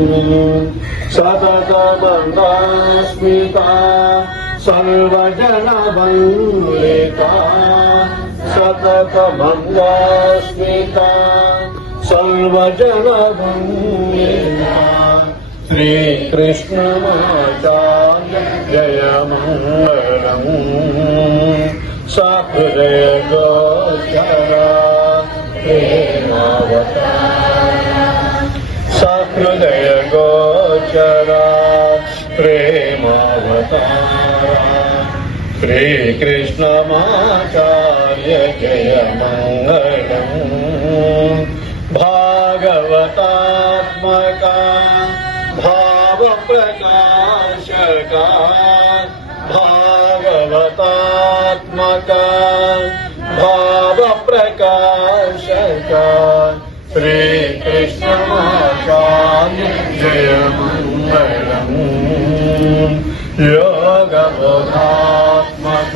सदा तदा भवस्मिता सर्वजनां श्रीकृष्णमाचार्य सतत भवस्मिता सर्वजनां वेता श्री श्री कृष्ण श्रीकृष्णमाचार्य जयमङ्गलम् भागवतात्मका भाव भावप्रकाशका भागवतात्मका भावप्रकाशका श्रीकृष्णमाचार्य जयमङ्गलम् गुणात्मक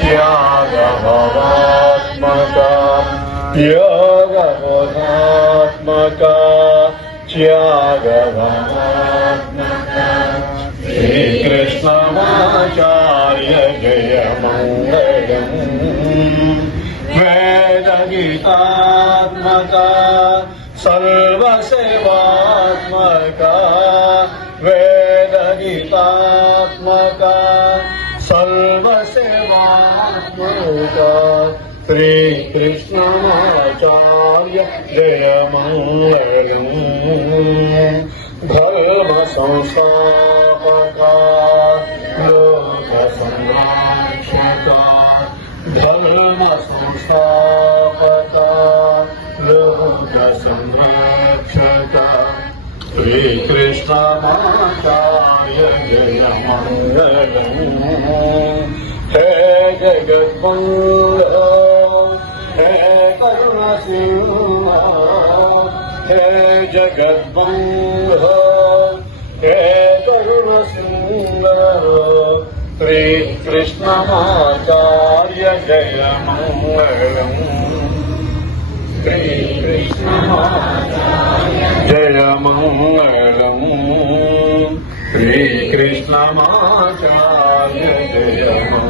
त्यागभवात्मक त्यागभवात्मक त्यागभवात्मक श्रीकृष्णमाचार्य जयमङ्गलम् वेदगीतात्मक सर्व का सर्वसेवा श्री कृष्णाचार्य जय मंगल धर्म संस्था धर्म संस्था लोक संरक्षका శ్రీ కృష్ణ మాతాయ జయ మంగళము హే జగద్బంగ హే కరుణ సింహ హే జగద్బంగ హే కరుణ సింహ శ్రీ కృష్ణ మాచార్య జయ మంగళం శ్రీ మంగళము శ్రీకృష్ణ మాచార్య జయము